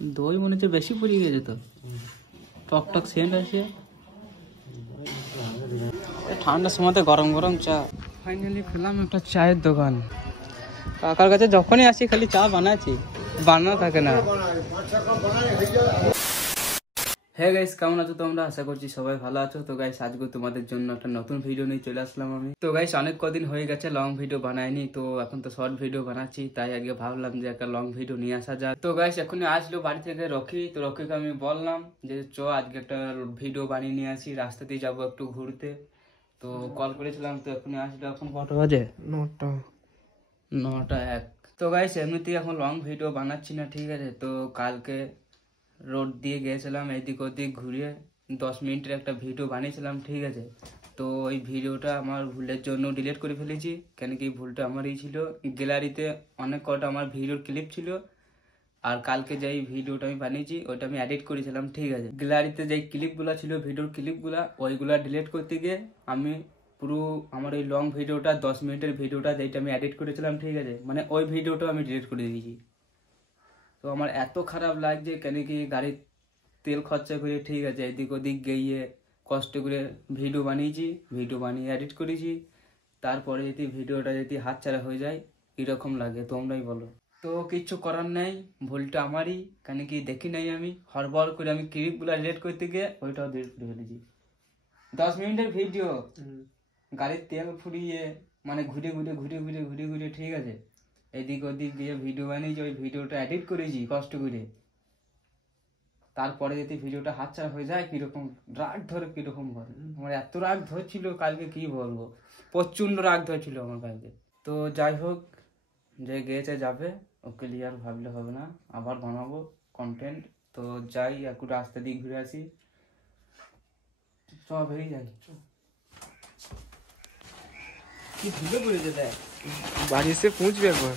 দই মনে হচ্ছে বেশি পুড়িয়ে গেছে তো, টক টক সেন্ট আছে। ঠান্ডার সময়তে গরম গরম চা। ফাইনালি পেলাম একটা চায়ের দোকান। কাকার কাছে যখনই আসি খালি চা বানাচ্ছি, বানানো থাকে না। হ্যাঁ গাইস, কেমন আছো তোমরা? আশা করছি সবাই ভালো আছো। তো গাইস আজকে তোমাদের জন্য একটা নতুন ভিডিও নিয়ে চলে আসলাম আমি। তো গাইস অনেক কদিন হয়ে গেছে লং ভিডিও বানাইনি, তো এখন তো শর্ট ভিডিও বানাচ্ছি, তাই আজকে ভাবলাম যে একটা লং ভিডিও নিয়ে আসা যায়। তো গাইস এখনই আসলো বাড়ি থেকে রকি, তো রকিকে আমি বললাম যে আজকে একটা ভিডিও বানিয়ে নিয়ে আসি, রাস্তাতেই যাবো একটু ঘুরতে। তো কল করেছিলাম, তো এখনই আসলো। এখন কত বাজে? 9টা 1। তো গাইস এমনিতেই এখন লং ভিডিও বানাচ্ছি না, ঠিক আছে। তো কালকে রোড দিয়ে গিয়েছিলাম, এদিক ওদিক ঘুরিয়ে 10 মিনিটের একটা ভিডিও বানিয়েছিলাম, ঠিক আছে। তো ওই ভিডিওটা আমার ভুলের জন্য ডিলিট করে ফেলেছি, কেন কি ভুলটা আমারই ছিল। গ্যালারিতে অনেক কটা আমার ভিডিওর ক্লিপ ছিল, আর কালকে যেই ভিডিওটা আমি বানিয়েছি ওইটা আমি এডিট করেছিলাম, ঠিক আছে। গ্যালারিতে যেই ক্লিপগুলো ছিল, ভিডিওর ক্লিপগুলা, ওইগুলা ডিলিট করতে গিয়ে আমি পুরো আমার ওই লং ভিডিওটা 10 মিনিটের ভিডিওটা যেটা আমি এডিট করেছিলাম, ঠিক আছে, মানে ওই ভিডিওটা আমি ডিলিট করে দিয়েছি। তো আমার এত খারাপ লাগছে, কেন কি গাড়ির তেল খরচা করে, ঠিক আছে, এদিক ওদিক গিয়ে কষ্ট করে ভিডিও বানিয়েছি, ভিডিও বানিয়ে এডিট করেছি, তারপরে যদি ভিডিওটা যদি হাতছাড়া হয়ে যায় কীরকম লাগে তোমরাই বলো। তো কিচ্ছু করার নেই, ভুলটা আমারই, কেন কি দেখি নাই আমি, হড়বড় করে আমি ক্লিপগুলো ডিলিট করতে গিয়ে ওইটাও ডিলিট করে ফেলেছি। 10 মিনিটের ভিডিও, গাড়ির তেল ফুরিয়ে, মানে ঘুরে ঘুরে, ঠিক আছে, এদিক ওদিক গিয়ে ভিডিও বানিয়েছি, ওই ভিডিওটা এডিট করেছি কষ্ট করে। তারপরে যদি ভিডিওটা হাতছাড়া হয়ে যায় কিরকম রাগ ধরে, কিরকম ধরে, আমার এত রাগ ধরছিল কালকে কি বলবো, প্রচন্ড রাগ ধরছিল আমার কালকে। তো যাই হোক, যে গিয়েছে যাবে, ওকে নিয়ে আর ভাবলে হবে না, আবার বানাবো কন্টেন্ট। তো যাই একটু রাস্তা দিয়ে ঘুরে আসি, সব হয়ে যাই। কি ধুলে পড়েছে দেখ, বাড়ি এসে পৌঁছবে একবার।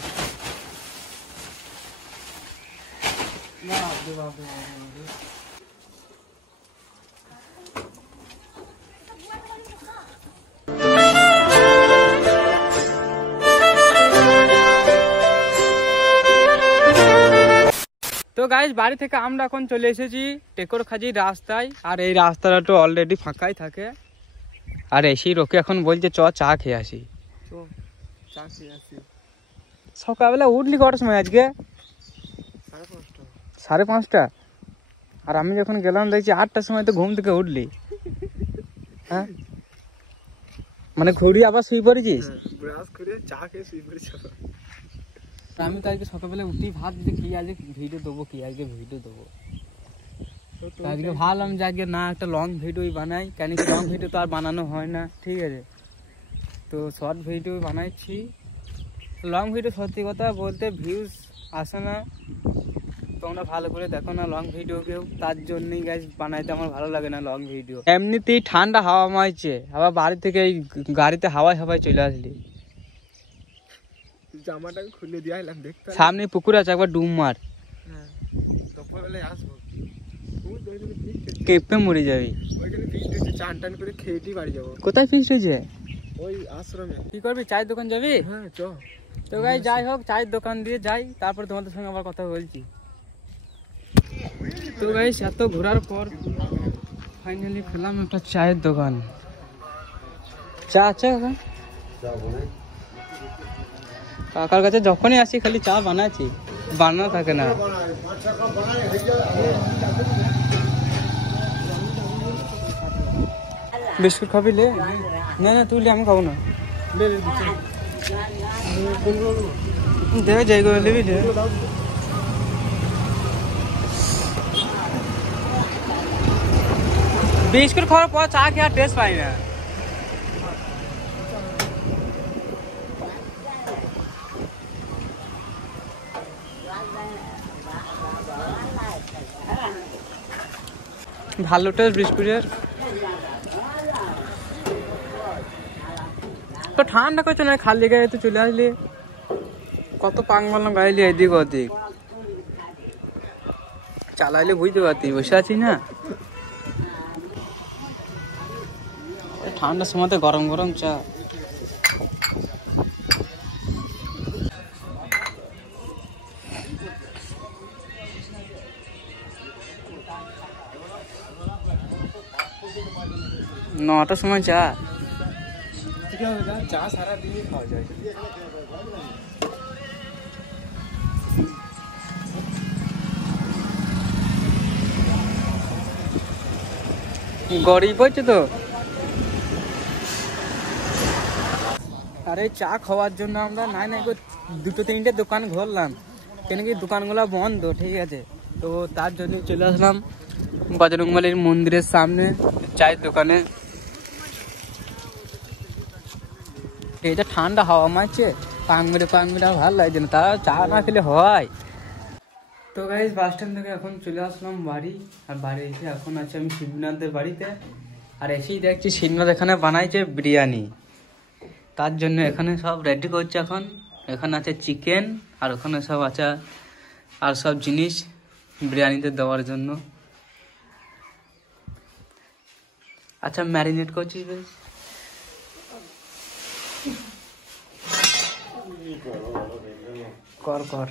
তো গাইস বাড়ি থেকে আমরা এখন চলে এসেছি টেকরখাজির রাস্তায়, আর এই রাস্তাটা তো অলরেডি ফাঁকাই থাকে। আর এসেই রোকে এখন বলছে চা খেয়ে আসি। সকালবেলা উঠলি কটার সময় আজকে? 5:30। আর আমি যখন গেলাম দেখছি 8টার সময় তো ঘুম থেকে উঠলি। হ্যাঁ, মানে ঘুরি আবার শুয়ে পড়েছিস? আমি তো আজকে সকালবেলা উঠি ভাবছি কি আজকে ভিডিও দেবো, আজকে ভাবলাম যে আজকে না একটা লং ভিডিও বানাই, কেন কি লং ভিডিও তো আর বানানো হয় না, ঠিক আছে। তো শর্ট ভিডিও বানাইছি, লং ভিডিও সত্যি কথা বলতে ভিউজ আসে না, তোমরা ভালো করে দেখো না লং ভিডিও কেউ, তার জন্যই গাইস বানাইতে আমার ভালো লাগে না লং ভিডিও। এমনিতেই ঠান্ডা হাওয়া মারছে, আবার বাড়ি থেকে এই গাড়িতে হাওয়ায় চলে আসলি। জামাটা খুলে দিয়ে আইলাম, দেখতে সামনে পুকুর আছে, একবার ডুব মার, দুপুরবেলায় আসবো, কেঁপে মরে যাবি। ওইখানে ফিস্ট হয়েছে, চান টান করে খেয়েই বাড়ি যাবো। কোথায় ফিক্সড হয়েছে? ওই আশ্রমে। কি করবি, চায়ের দোকান যাবি? হ্যাঁ চ। তো গাই যাই হোক, চায়ের দোকান দিয়ে যাই, তারপর তোমাদের সঙ্গে আবার কথা বলছি। তো গাই এত ঘোরার পর ফাইনালি পেলাম একটা চায়ের দোকান। চা আছে কাকার কাছে যখনই আসি খালি চা বানাচ্ছি, বানানো থাকে না। বিস্কুট খাবি? লে না তুই লে, আমি খাবো না। দেখে যাই করে নেবি। বিস্কুট খাওয়ার পর চা খেয়ে আর টেস্ট পাই না। ভালো টেস্ট বিস্কুটের। তো ঠান্ডা করছে না, খালি গায়ে তো চলে আসলি, কত পাং মারলাম গাড়ি এদিক ওদিক, চালাইলে বুঝতে পারতি, বসে আছি না। ঠান্ডার সময়তে গরম গরম চা। 9টার সময় চা। ঠিক আছে দাদা, চা সারা দিনই খাওয়া যায়। গরিব হচ্ছে তো। আরে চা খাওয়ার জন্য আমরা নাই নাই করে 2-3টে দোকান ঘুরলাম, কেন কি দোকানগুলো বন্ধ, ঠিক আছে। তো তার জন্য চলে আসলাম বজরংবলীর মন্দিরের সামনে চায়ের দোকানে। এটা ঠান্ডা হাওয়া মারছে, পাংড়ে ভালো লাগছে না, তারা চা না খেলে হয়। তো গাইস বাস স্ট্যান্ড থেকে এখন চলে আসলাম বাড়ি। আর বাড়ি এসে এখন আছে আমি শিবনাথদের বাড়িতে। আর এসেই দেখছি শিবনাথ এখানে বানাইছে বিরিয়ানি, তার জন্য এখানে সব রেডি করছে। এখন এখানে আছে চিকেন, আর ওখানে সব আছে আর সব জিনিস বিরিয়ানিতে দেওয়ার জন্য। আচ্ছা ম্যারিনেট করছিস বেশ? কর কর।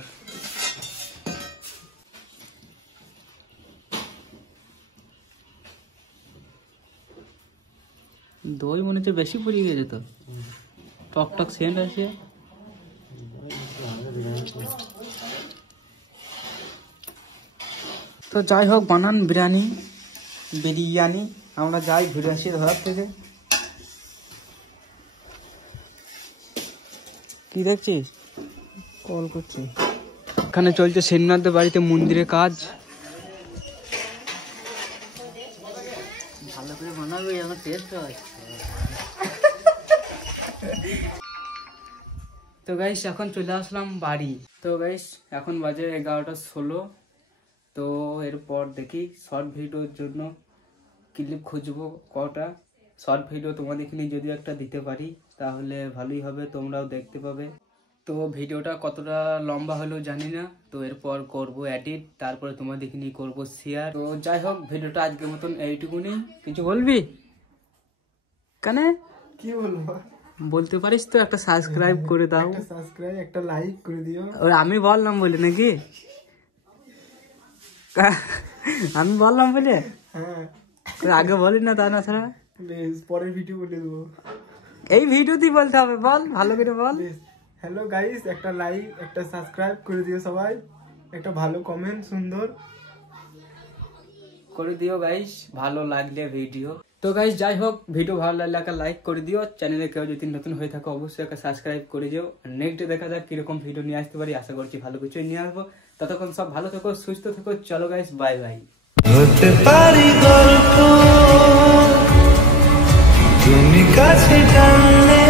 দই মনে হচ্ছে বেশি পুড়িয়ে গেছে তো, টক টক সেন্ট আছে। তো যাই হোক, বানান বিরিয়ানি আমরা যাই ঘুরে আসি ঘর থেকে। কি দেখছিস? কল করছি। এখানে চলছে শিবনাথদের বাড়িতে মন্দিরের কাজ। ভালো করে বানাবে, আমার টেস্ট হয়। তো গাইস এখন চলে আসলাম বাড়ি। তো গাইস এখন বাজে 11টা 16। তো এরপর দেখি শর্ট ভিডিওর জন্য ক্লিপ খুঁজবো কটা শর্ট ভিডিও তোমাদের এখানে যদি একটা দিতে পারি তাহলে ভালোই হবে, তোমরাও দেখতে পাবে। তো ভিডিওটা কতটা লম্বা হলো জানি না, তো এরপর করব এডিট, তারপরে তোমাদের এখানে করব শেয়ার। তো যাই হোক ভিডিওটা আজকের মতন এইটুকুনি। কিছু বলবি? কেন কি বলবো? বলতে পারিস তো, একটা সাবস্ক্রাইব করে দাও। একটা সাবস্ক্রাইব, একটা লাইক করে দিও। ওই আমি বললাম বলে নাকি? আমি বললাম বলে? হ্যাঁ, আগে বলি না, তা না ছাড়া বেশ পরের ভিডিও বলে দেবো। এই ভিডিওতেই বলতে হবে, বল ভালো করে বল। হ্যালো গাইস, একটা লাইক একটা সাবস্ক্রাইব করে দিও সবাই, একটা ভালো কমেন্ট সুন্দর করে দিও গাইস ভালো লাগলে ভিডিও। তো গাইস যাই হোক, ভিডিও ভালো লাগলে একটা লাইক করে দিও, চ্যানেলে কেউ যদি নতুন হয়ে থাকে অবশ্যই একটা সাবস্ক্রাইব করে দিও। নেক্সট দেখা যাক কিরকম ভিডিও নিয়ে আসতে পারি, আশা করছি ভালো কিছুই নিয়ে আসবো। ততক্ষণ সব ভালো থেকো, সুস্থ থেকো। চলো গাইস, বাই বাই। হতে পারি গল্প তুমি কাছে টানলে